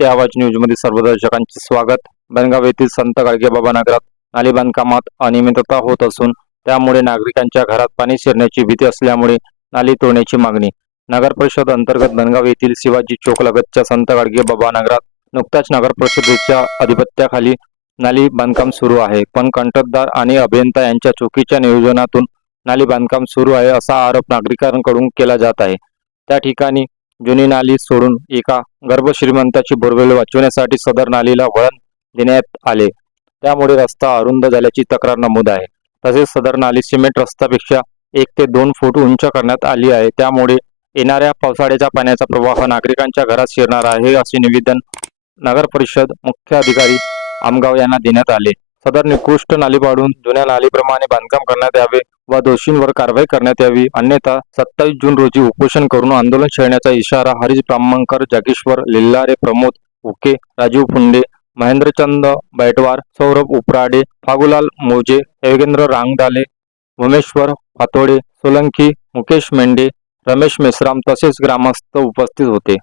सत्य आवाज न्यूजमध्ये सर्व दर्शकांचे स्वागत. बनगाव येथील संत गाडगेबाबा नगरात नाली बांधकामात अनियमितता होत असून त्यामुळे नागरिकांच्या घरात पाणी शिरण्याची भीती असल्यामुळे नाली तोडण्याची मागणी. नगर परिषद अंतर्गत बनगाव येथील शिवाजी चौक लगतच्या संत गाडगेबाबा नगरात नुकताच नगर परिषदेच्या अधिपत्याखाली नाली बांधकाम सुरू आहे. पण कंत्राटदार आणि अभियंता यांच्या चुकीच्या नियोजनातून नाली बांधकाम सुरू आहे असा आरोप नागरिकांकडून केला जात आहे. त्या ठिकाणी जुनी नाली सोडून एका गर्भश्रीमंताची बोरवेल वाचवण्यासाठी सदर नालीला वळण देण्यात आले. त्यामुळे रस्ता अरुंद झाल्याची तक्रार नमूद आहे. तसेच सदर नाली सिमेंट रस्त्यापेक्षा एक ते दोन फूट उंच करण्यात आली आहे. त्यामुळे येणाऱ्या पावसाळ्याच्या पाण्याचा प्रवाह नागरिकांच्या घरात शिरणार आहे असे निवेदन नगर परिषद मुख्य अधिकारी आमगाव यांना देण्यात आले. सदर निकृष्ट नाली पाडून जुन्या नालीप्रमाणे बांधकाम करण्यात यावे व दोषींवर कारवाई करण्यात यावी. अन्यथा सत्तावीस जून रोजी उपोषण करून आंदोलन छेडण्याचा इशारा हरीश ब्राह्मणकर जागेश्वर लिल्लारे प्रमोद उके राजीव फुंडे महेंद्रचंद बैटवार सौरभ उपराडे फागुलाल मोजे योगेंद्र रांगडाले उमेश्वर फातोडे सोलंकी मुकेश मेंढे रमेश मेश्राम तसेच ग्रामस्थ उपस्थित होते.